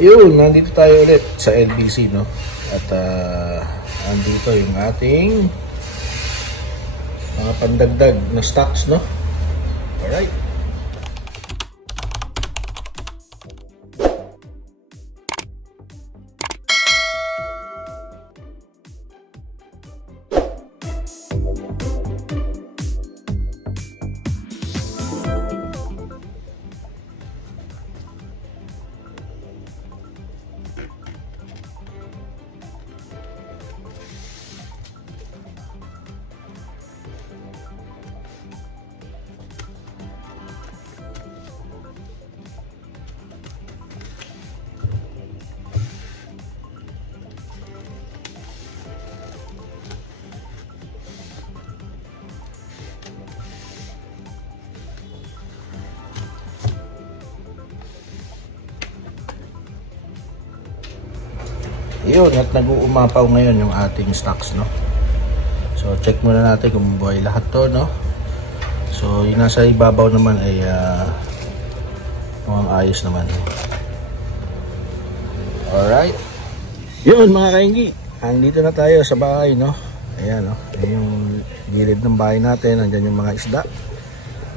Yun, nandito tayo ulit sa LBC, no? At andito yung ating mga pandagdag na stocks, no? Alright. Yun, at nag-uumapaw ngayon yung ating stocks, no? So check muna natin kung buhay lahat to, no? So yung nasa ibabaw naman ay mukhang ayos naman. Alright. Yun mga kaingi, andito na tayo sa bahay, no? Ayan, no? Ayan yung gilid ng bahay natin. Andyan yung mga isda.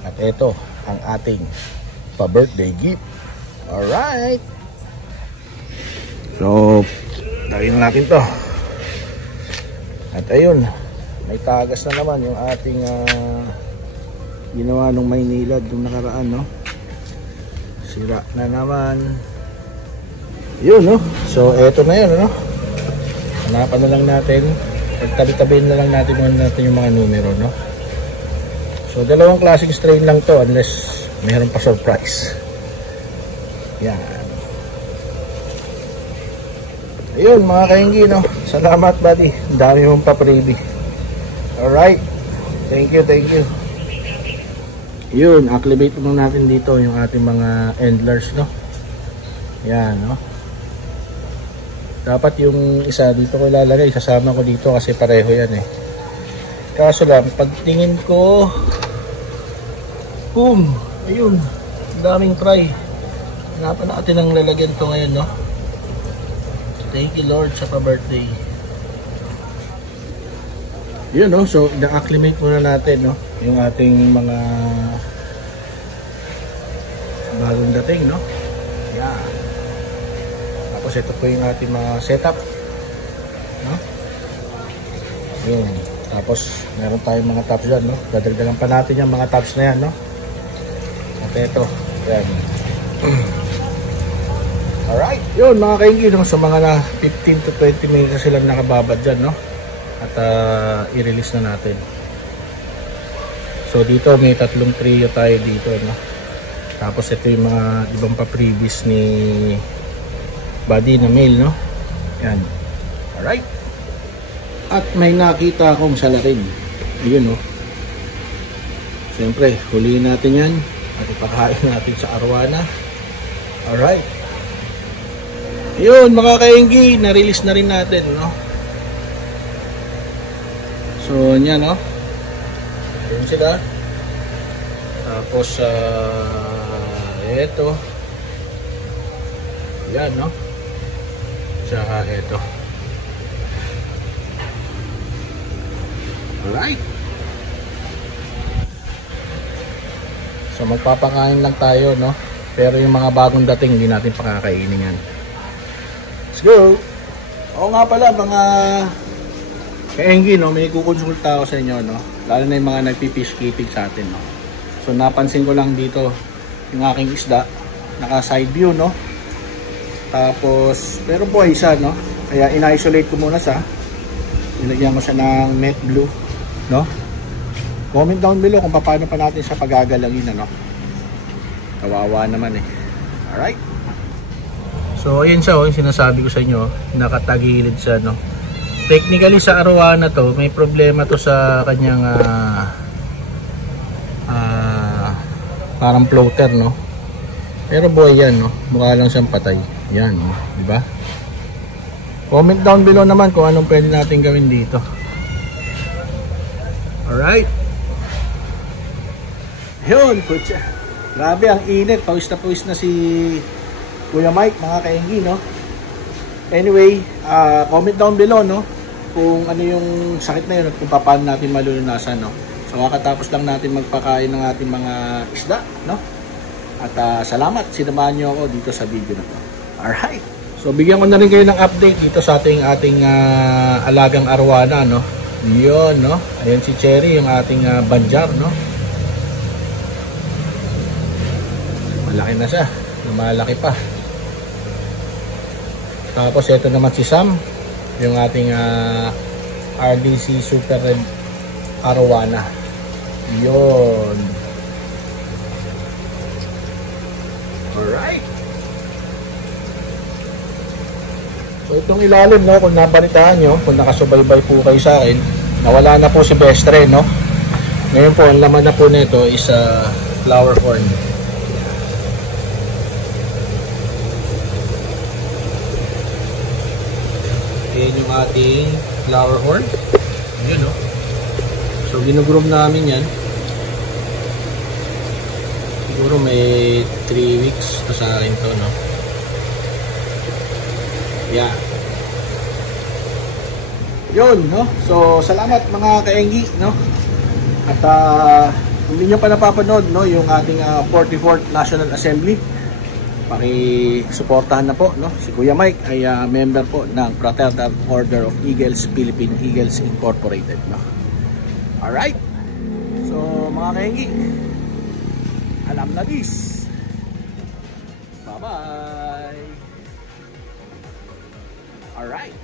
At ito ang ating pa-birthday gift. Alright. So tayin natin to. At ayun, may tagas na naman yung ating ginawa nung Maynilad nung nakaraan, no? Sira na naman. Yun, no? So eto na yun, no? Hanapan na lang natin. Pagtabi-tabihin na lang natin yung mga numero, no? So dalawang klaseng strain lang to unless mayroon pa surprise. Yan. Ayun mga kainggi, no? Salamat buddy. Ang dami mong pa-freebie. Alright. Thank you, thank you. Yun, activate muna natin dito yung ating mga endlers, no? Yan, no? Dapat yung isa dito ko ilalagay. Sasama ko dito kasi pareho yan eh. Kaso lang, pagtingin ko, boom! Ayun. Daming try. Hanapan natin ang lalagyan to ngayon, no? Thank you Lord sa pa-birthday. Yun, no? So na-acclimate muna natin, no? Yung ating mga bagong dating, no? Yan. Tapos ito po yung ating mga setup, no? Yun. Tapos meron tayong mga tops dyan, no? Dadagdagan pa natin yung mga tops na yan, no? At ito, yan. Alright, yun mga kainggi, no? So mga na 15 to 20 minutes silang nakababad dyan, no? At i-release na natin. So dito may tatlong trio tayo dito, no? Tapos ito yung mga ibang pa-previous ni body na male, no? Yan. Alright. At may nakita akong salarin. Ayun, no? Siyempre, huliin natin yan at ipakain natin sa arwana. Alright. Yun mga kainggi, na-release na rin natin, no? So yan, no? Yun sila. Tapos eto. Yan, no? Tsaka eto. Alright. So magpapakain lang tayo, no? Pero yung mga bagong dating hindi natin pakakainin yan. Let's go! Oo nga pala mga kaenggi, no? May kukonsulta ako sa inyo, no? Lalo na yung mga nagpifish keeping sa atin, no? So napansin ko lang dito yung aking isda, naka side view, no? Tapos meron po isa, no? Kaya in-isolate ko muna siya. Nilagyan ko siya ng matte blue, no? Comment down below kung paano pa natin siya pagagalangin, ano? Kawawa naman eh. Alright. So ayun siya, yung sinasabi ko sa inyo, nakatagilid siya, no? Technically sa arwana to, may problema to sa kanyang parang floater, no? Pero boy yan, no? Mukha lang siyang patay. Yan, no? Diba? Comment down below naman kung anong pwede natin gawin dito. Alright. Yun, putya. Grabe, ang init. Pawis na si Kuya Mike, mga kaenggi, no? Anyway, comment down below, no? Kung ano yung sakit na yun at kung paano natin malulunasan, no? So kakatapos lang natin magpakain ng ating mga isda, no? At salamat, sinamahan nyo ako dito sa video na to. Alright. So bigyan ko na rin kayo ng update dito sa ating alagang arwana, no? Yun, no? Ayan si Cherry, yung ating banjar, no? Malaki na siya. Malaki pa. Tapos ito naman si Sam, yung ating RDC Super Red Arowana. Yun. Alright. So itong ilalim, no, kung nabalitaan nyo, kung nakasubaybay po kayo sa akin, nawala na po si Bestre, no? Ngayon po, ang laman na po nito is flower horn. Ayan yung ating flower horn. Yun, no? So ginugroom namin yan. Siguro may 3 weeks na sa akin to, no? Yeah. Yun, no? So salamat mga kaenggi, no? At kung hindi nyo pa napapanood, no, yung ating 44th National Assembly, paki-suportahan na po, no? Si Kuya Mike ay member po ng Fraternal Order of Eagles, Philippine Eagles Incorporated, no? Alright. So mga kaenggi, alam na this. Bye-bye. Alright.